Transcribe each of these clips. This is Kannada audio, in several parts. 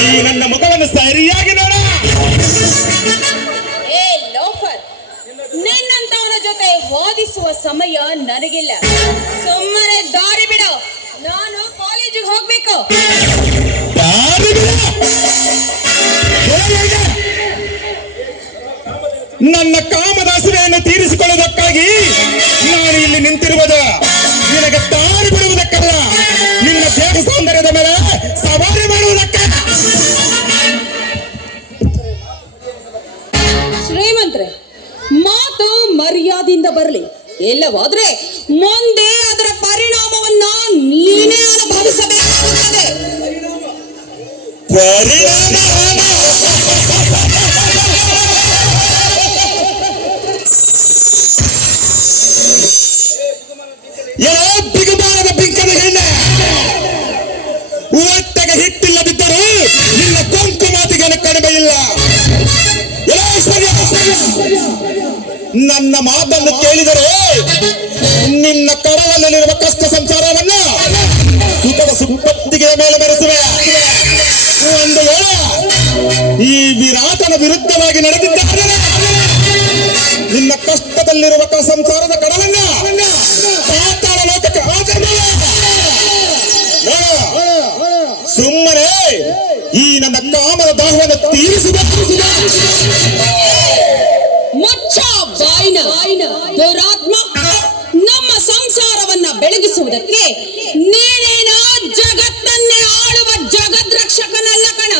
ಈ ನನ್ನ ಮುಖವನ್ನು ಸರಿಯಾಗಿ ನೋಡ. ಏ ಲೋಫರ್, ನಿನ್ನಂತವನ ಜೊತೆ ವಾದಿಸುವ ಸಮಯ ನನಗಿಲ್ಲ. ಸುಮ್ಮನೆ ದಾರಿ ಬಿಡು, ನಾನು ಕಾಲೇಜಿಗೆ ಹೋಗ್ಬೇಕು. ನನ್ನ ಕಾಮದಾಸರೆಯನ್ನು ತೀರಿಸಿಕೊಳ್ಳುವುದಕ್ಕಾಗಿ ನಾನು ಇಲ್ಲಿ ನಿಂತಿರುವುದು. ನಿನಗೆ ದಾರಿ ಬಿಡುವುದಕ್ಕಲ್ಲ, ನಿನ್ನ ದೇಹ ಸೌಂದರ್ಯದ ಮೇಲೆ ಸವಾರಿ ಮಾಡುವುದಕ್ಕೆ. ಶ್ರೀಮಂತ್ರೆ, ಮಾತು ಮರ್ಯಾದೆಯಿಂದ ಬರಲಿ, ಇಲ್ಲವಾದ್ರೆ ಮುಂದೆ ಅದರ ಪರಿಣಾಮವನ್ನ ನೀನೇ ಅನುಭವಿಸಬೇಕಾಗುತ್ತದೆ. ಬಿಗುಮಾನದ ಬಿಂಕದ ಹೆಣ್ಣೆ, ಒಟ್ಟಗೆ ಹಿಟ್ಟಿಲ್ಲದಿದ್ದರೂ ನಿನ್ನ ಕೊಂಕು ಮಾತಿಗೆ ಕಡಿಮೆ ಇಲ್ಲ. ನನ್ನ ಮಾತನ್ನು ಕೇಳಿದರೆ ನಿನ್ನ ಕಡಲಲ್ಲಿರುವ ಕಷ್ಟ ಸಂಸಾರವನ್ನು ಸುಖದ ಸುಪ್ಪತ್ತಿಗೆ ಮೇಲೆ ಬೆರೆಸುವೆ. ಒಂದು ವೇಳೆ ಈ ವಿರಾಟನ ವಿರುದ್ಧವಾಗಿ ನಡೆದಿದ್ದಾರೆ ನಿನ್ನ ಕಷ್ಟದಲ್ಲಿರುವ ಸಂಸಾರದ ಕಡಲನ್ನ ಪಾತಾಳ ಲೋಕಕ್ಕೆ ಸುಮ್ಮನೆ ಈ ನನ್ನ ಕಾಮದ ದಾಹವನ್ನು ತೀರಿಸಬೇಕು. ಮುಚ್ಚ ಬಾಯಿನ ದುರಾತ್ಮ, ನಮ್ಮ ಸಂಸಾರವನ್ನ ಬೆಳಗಿಸುವುದಕ್ಕೆ ನೀನೇನ ಜಗತ್ತನ್ನೇ ಆಳುವ ಜಗದ್ರಕ್ಷಕನಲ್ಲ ಕಣ.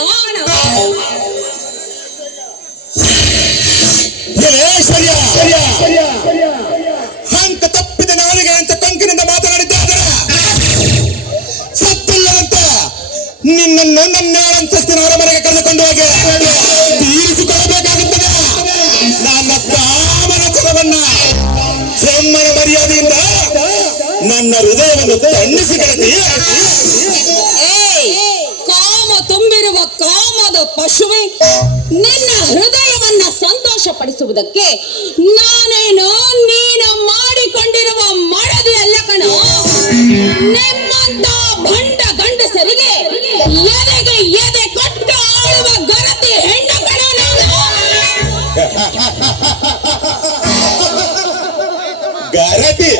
ಹಂತ ತಪ್ಪಿದ ನಾಲಿಗೆ ಅಂತ ಕೊಂಕಿನಿಂದ ಮಾತನಾಡಿದ್ದಾರೆ. ಸತ್ತಿಲ್ಲವಂತ ನಿನ್ನನ್ನು ನನ್ನ ಅಂತಸ್ತಿನ ಹೊರಮನೆಗೆ ಕರೆದುಕೊಂಡು ಹೋಗಿ ತೀರಿಸಿಕೊಳ್ಳಬೇಕಾಗುತ್ತದೆ. ನನ್ನ ಕಾಮನ ಕರವನ್ನ ಸುಮ್ಮನ ಮರ್ಯಾದೆಯಿಂದ ನನ್ನ ಹೃದಯವನ್ನು ತಣ್ಣಿಸಿಕೊಳ್ಳಿ. ಕಾಮ ತುಂಬಿರುವ ಕಾಮದ ಪಶುವೆ, ನಿನ್ನ ಹೃದಯವನ್ನ ಸಂತೋಷ ಪಡಿಸುವುದಕ್ಕೆ ನಾನೇನು ನೀನು ಮಾಡಿಕೊಂಡಿರುವ ಮಡದಿಯಲ್ಲ ಕಣ. ನಿಮ್ಮಂತ ಭಂಡ ಗಂಡಸರಿಗೆ ಎದೆಗೆ ಎದೆ ಕೊಟ್ಟು ಆಳುವ ಗರತಿ ಹೆಣ್ಣು ಕಣ ನಾನು. ಗರತಿ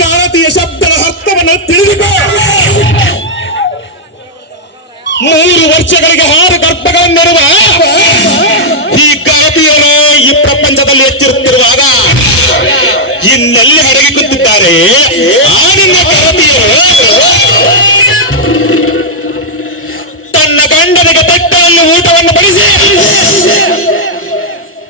ಗಾರತಿಯ ಶಬ್ದದ ಅರ್ಥವನ್ನು ತಿಳಿದುಕೋ. 3 ವರ್ಷಗಳಿಗೆ 6 ಗರ್ಭಗಳನ್ನಿರುವ ಈ ಗಾರತಿಯರು ಈ ಪ್ರಪಂಚದಲ್ಲಿ ಹೆಚ್ಚಿರುತ್ತಿರುವಾಗ ಇನ್ನೆಲ್ಲಿ ಅಡಗಿ ಕೂತಿದ್ದಾರೆ ಆ ನಿನ್ನ ಗಾರತಿಯರು ತನ್ನ ಗಂಡನಿಗೆ ತಟ್ಟೆಯಲ್ಲಿ ಊಟವನ್ನು ಬಡಿಸಿ